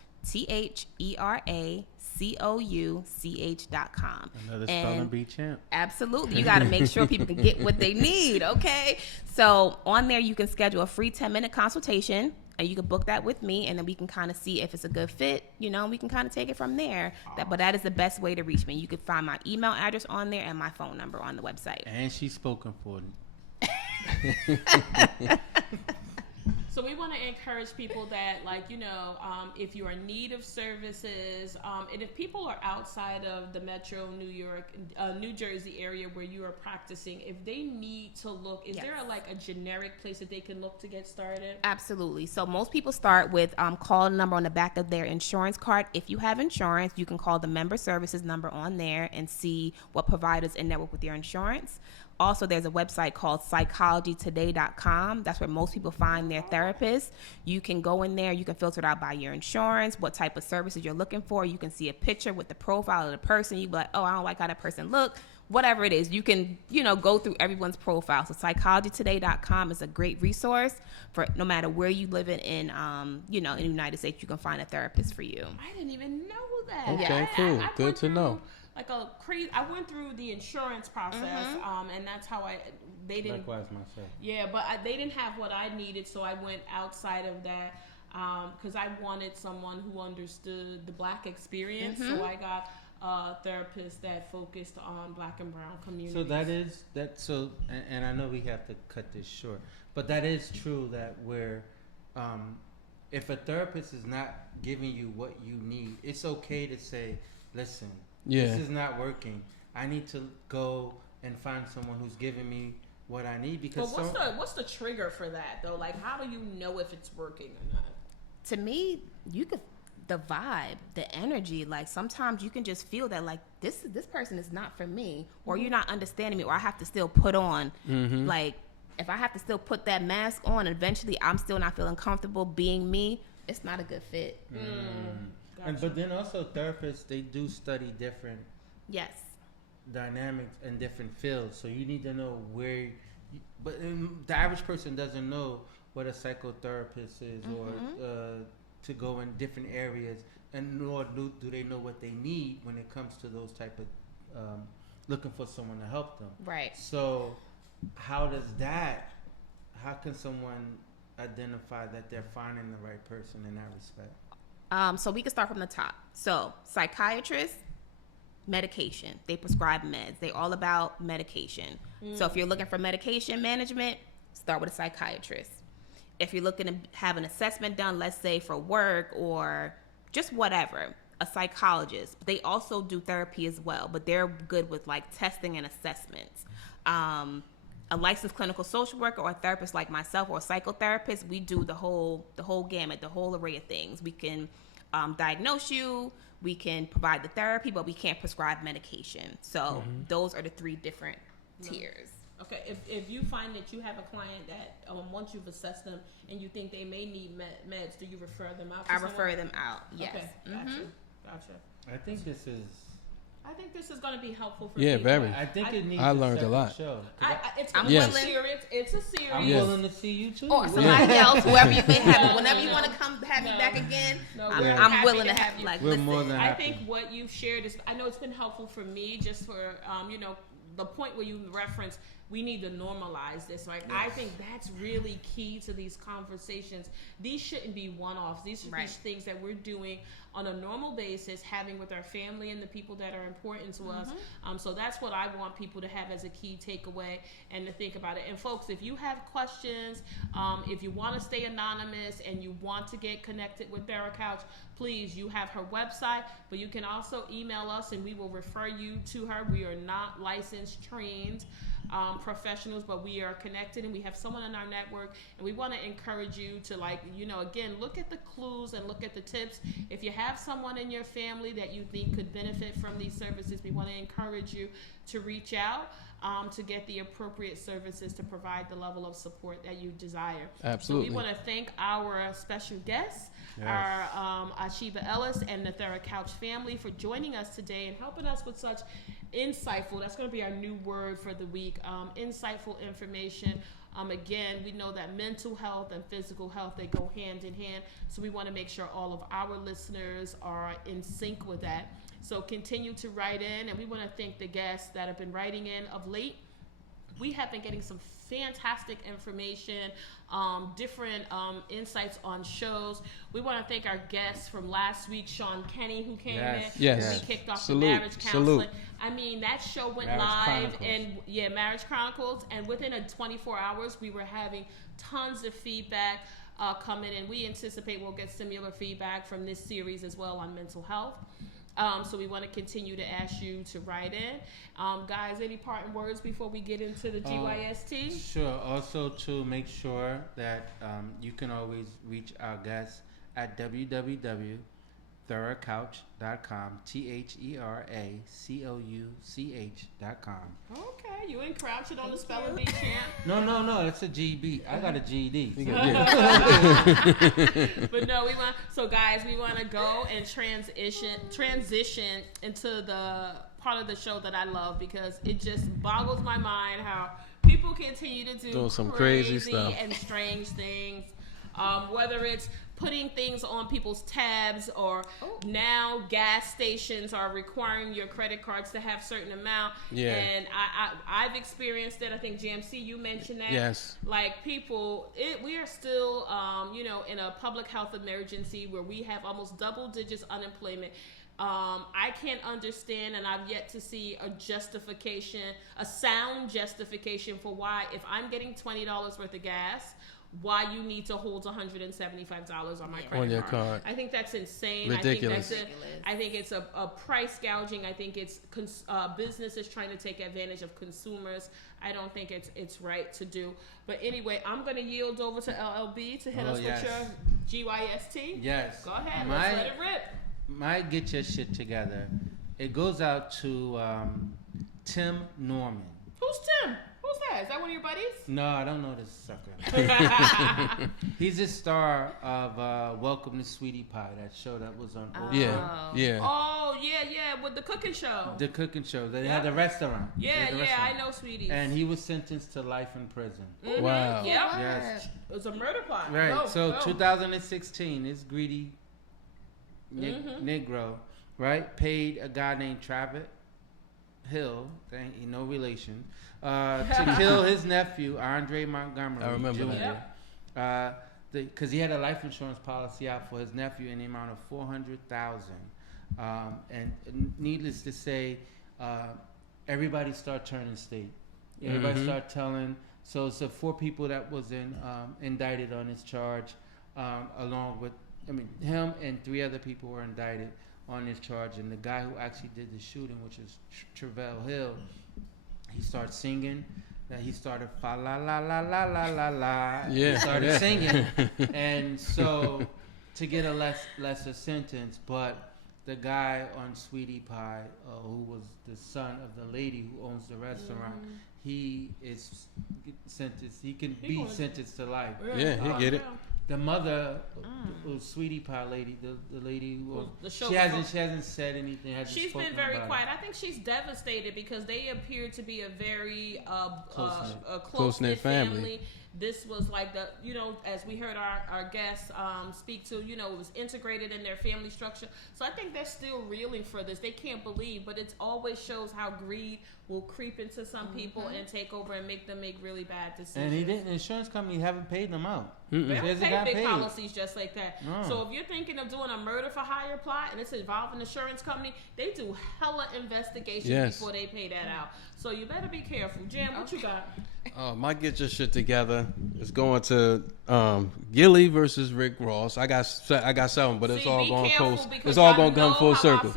THERACOUCH.com. Another spelling bee champ. Absolutely. You got to make sure people can get what they need, okay? So on there, you can schedule a free 10-minute consultation, and you can book that with me, and then we can kind of see if it's a good fit, you know, and we can kind of take it from there. But that is the best way to reach me. You can find my email address on there and my phone number on the website. And she's spoken for it. So we want to encourage people that, like, you know, if you are in need of services, and if people are outside of the metro New York, New Jersey area where you are practicing, if they need to look, is there a generic place that they can look to get started? Absolutely. So most people start with call number on the back of their insurance card. If you have insurance, you can call the member services number on there and see what providers in network with your insurance. Also, there's a website called psychologytoday.com. That's where most people find their therapists. You can go in there. You can filter it out by your insurance, what type of services you're looking for. You can see a picture with the profile of the person. You be like, oh, I don't like how that person look. Whatever it is, you can, go through everyone's profile. So psychologytoday.com is a great resource for no matter where you live in the United States, you can find a therapist for you. I didn't even know that. Okay, cool. Good to know. I went through the insurance process, and that's how they didn't. Likewise myself. Yeah, but they didn't have what I needed, so I went outside of that because I wanted someone who understood the Black experience. So I got a therapist that focused on Black and Brown communities. So and I know we have to cut this short, but that is true that if a therapist is not giving you what you need, it's okay to say, listen. Yeah. This is not working. I need to go and find someone who's giving me what I need because. But what's the trigger for that though? Like, how do you know if it's working or not? To me, the vibe, the energy. Like sometimes you can just feel that like this person is not for me, or you're not understanding me, or I have to still put on like if I have to still put that mask on, eventually I'm still not feeling comfortable being me. It's not a good fit. Gotcha. But then also therapists, they do study different dynamics in different fields. So you need to know where, but the average person doesn't know what a psychotherapist is or to go in different areas, and nor do they know what they need when it comes to those type of looking for someone to help them. Right. So how can someone identify that they're finding the right person in that respect? So we can start from the top. So psychiatrists, medication. They prescribe meds. They're all about medication. So if you're looking for medication management, start with a psychiatrist. If you're looking to have an assessment done, let's say for work or just whatever, a psychologist. They also do therapy as well, but they're good with like testing and assessments. A licensed clinical social worker or a therapist like myself or a psychotherapist, we do the whole gamut, the whole array of things. We can diagnose you, we can provide the therapy, but we can't prescribe medication. So those are the three different tiers. Okay, if you find that you have a client that once you've assessed them and you think they may need meds, do you refer them out to someone? Refer them out, yes. Okay, gotcha. I think this is going to be helpful for people. Very. I think it needs I learned a lot. Show. It's I'm a willing. series. It's a series. I'm willing to see you too. Or somebody else, whoever you may have. Whenever you want to come have me back again, I'm willing to have you. Like, we're more than happy. I think what you've shared is, I know it's been helpful for me just for, the point where you reference, we need to normalize this. Like, I think that's really key to these conversations. These shouldn't be one-offs. These should be things that we're doing on a normal basis, having with our family and the people that are important to us. So that's what I want people to have as a key takeaway and to think about it. And folks, if you have questions, if you want to stay anonymous and you want to get connected with Theracouch, please, you have her website, but you can also email us and we will refer you to her. We are not licensed, trained professionals, but we are connected and we have someone in our network, and we want to encourage you to, like, again, look at the clues and look at the tips. If you have someone in your family that you think could benefit from these services, we want to encourage you to reach out to get the appropriate services to provide the level of support that you desire. Absolutely. So we want to thank our special guests, our Isheaba Ellis and the Theracouch family, for joining us today and helping us with such insightful, that's going to be our new word for the week, insightful information. Again, we know that mental health and physical health, they go hand in hand. So we want to make sure all of our listeners are in sync with that. So continue to write in, and we want to thank the guests that have been writing in of late. We have been getting some fantastic information, different insights on shows. We want to thank our guests from last week, Sean Kenny, who came in. Yes. We kicked off Salute. the marriage counseling. Salute. I mean, that show went Marriage live, Chronicles. and Marriage Chronicles, and within 24 hours, we were having tons of feedback. coming, and we anticipate we'll get similar feedback from this series as well on mental health. So we want to continue to ask you to write in. Guys, any parting words before we get into the GYST? Sure. Also, to make sure that you can always reach our guests at www.theracouch.com, THERACOUCH.com. Okay, you ain't crouching on the spelling bee, champ. No, it's a GED. I got a GED. But no, so guys, we want to go and transition into the part of the show that I love, because it just boggles my mind how people continue to do some crazy stuff and strange things. Whether it's putting things on people's tabs, or now gas stations are requiring your credit cards to have certain amount. Yeah. And I've experienced it. I think GMC, you mentioned that. Yes. Like people, we are still, in a public health emergency where we have almost double digits unemployment. I can't understand, and I've yet to see a sound justification for why, if I'm getting $20 worth of gas, why you need to hold $175 on my credit card. I think that's insane. Ridiculous. I think it's a price gouging. I think it's businesses trying to take advantage of consumers. I don't think it's right to do. But anyway, I'm going to yield over to LLB to hit us with your GYST. Yes. Go ahead. Let's let it rip. My Get Your Shit Together. It goes out to Tim Norman. Who's Tim? Who's that? Is that one of your buddies? No, I don't know this sucker. He's a star of Welcome to Sweetie Pie, that show that was on. Yeah. Oh, yeah, with the cooking show. The cooking show. They had a restaurant. Yeah, I know Sweeties. And he was sentenced to life in prison. Mm-hmm. Wow. Yep. Yes. It was a murder plot. Right. 2016, this greedy Negro, right, paid a guy named Travis Hill, no relation, to kill his nephew, Andre Montgomery. I remember Jr. that. Because he had a life insurance policy out for his nephew in the amount of $400,000. And needless to say, everybody started turning state. Everybody started telling. So it's 4 people that was indicted on this charge, along with, him and 3 other people were indicted on this charge. And the guy who actually did the shooting, which is Travell Hill, he started singing. That he started fa la la la la la la la. Yeah, he started singing, and so to get a lesser sentence. But the guy on Sweetie Pie, who was the son of the lady who owns the restaurant, he is sentenced. He can be sentenced to life. Yeah, he get it. The mother, Sweetie Pie lady, the lady who she hasn't said anything. She's been very quiet. I think she's devastated because they appear to be a very close-knit family. This was like as we heard our guests speak to, it was integrated in their family structure. So I think they're still reeling for this. They can't believe, but it always shows how greed will creep into some people and take over and make them make really bad decisions. And the insurance company haven't paid them out. They don't pay big policies just like that. No. So if you're thinking of doing a murder for hire plot and it's involving an insurance company, they do hella investigation before they pay that out. So you better be careful. Jim, what you got? My Get Your Shit Together is going to Gilly versus Rick Ross. I got 7, but it's all going close. It's all going to come full circle.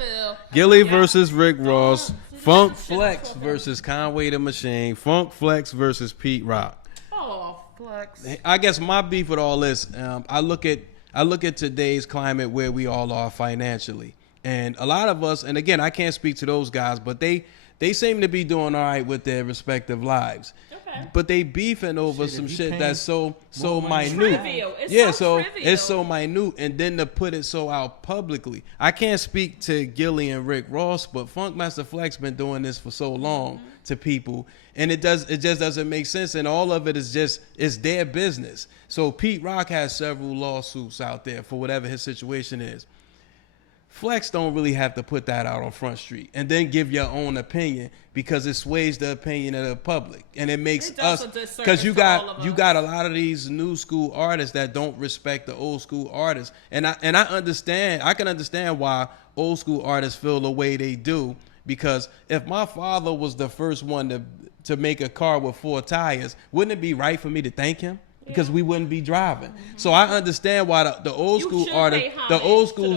Gilly versus Rick Ross. Funk Flex versus Conway the Machine. Funk Flex versus Pete Rock. Oh, Flex. I guess my beef with all this, I look at today's climate where we all are financially, and a lot of us. And again, I can't speak to those guys, but they seem to be doing all right with their respective lives. Okay. But they beefing over some shit that's so minute. It's so minute, and then to put it so out publicly. I can't speak to Gilly and Rick Ross, but Funkmaster Flex been doing this for so long to people, and it just doesn't make sense. And all of it is it's their business. So Pete Rock has several lawsuits out there for whatever his situation is. Flex don't really have to put that out on Front Street and then give your own opinion, because it sways the opinion of the public, and it makes us, because you got a lot of these new school artists that don't respect the old school artists, and I can understand why old school artists feel the way they do, because if my father was the first one to make a car with 4 tires, wouldn't it be right for me to thank him? because we wouldn't be driving. So I understand why the old school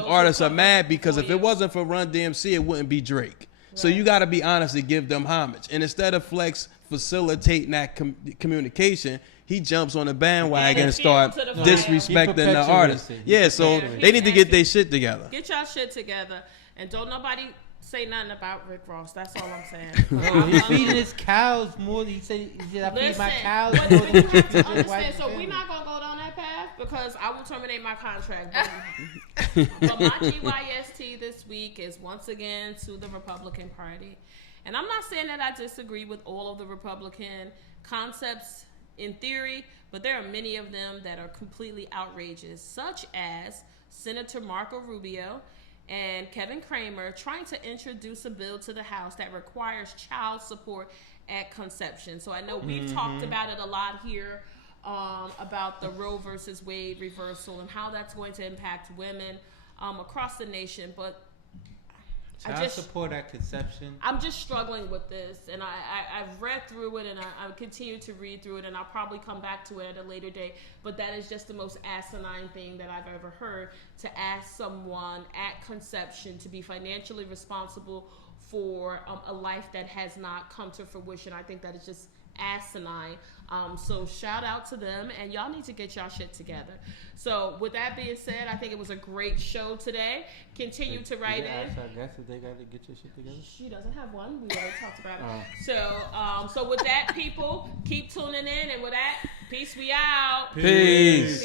artists are mad, because if it wasn't for Run DMC, it wouldn't be Drake. So you got to be honest and give them homage. And instead of Flex facilitating that communication, he jumps on the bandwagon and start disrespecting the artist. Yeah, so they need to get their shit together. Get y'all shit together. And don't nobody say nothing about Rick Ross. That's all I'm saying. He's feeding his cows more. He said I feed my cows. But you have to understand, so we're not going to go down that path because I will terminate my contract. But my GYST this week is once again to the Republican Party. And I'm not saying that I disagree with all of the Republican concepts in theory, but there are many of them that are completely outrageous, such as Senator Marco Rubio and Kevin Kramer trying to introduce a bill to the House that requires child support at conception. So I know we've talked about it a lot here, about the Roe versus Wade reversal and how that's going to impact women across the nation. But child support at conception. I'm just struggling with this, and I've read through it, and I continue to read through it, and I'll probably come back to it at a later date. But that is just the most asinine thing that I've ever heard, to ask someone at conception to be financially responsible for a life that has not come to fruition. I think that is just asinine. So shout out to them, and y'all need to get y'all shit together. So with that being said, I think it was a great show today. Continue to write in. I guess if they got to get your shit together. She doesn't have one. We already talked about it. So with that, people, keep tuning in, and with that, peace. We out. Peace.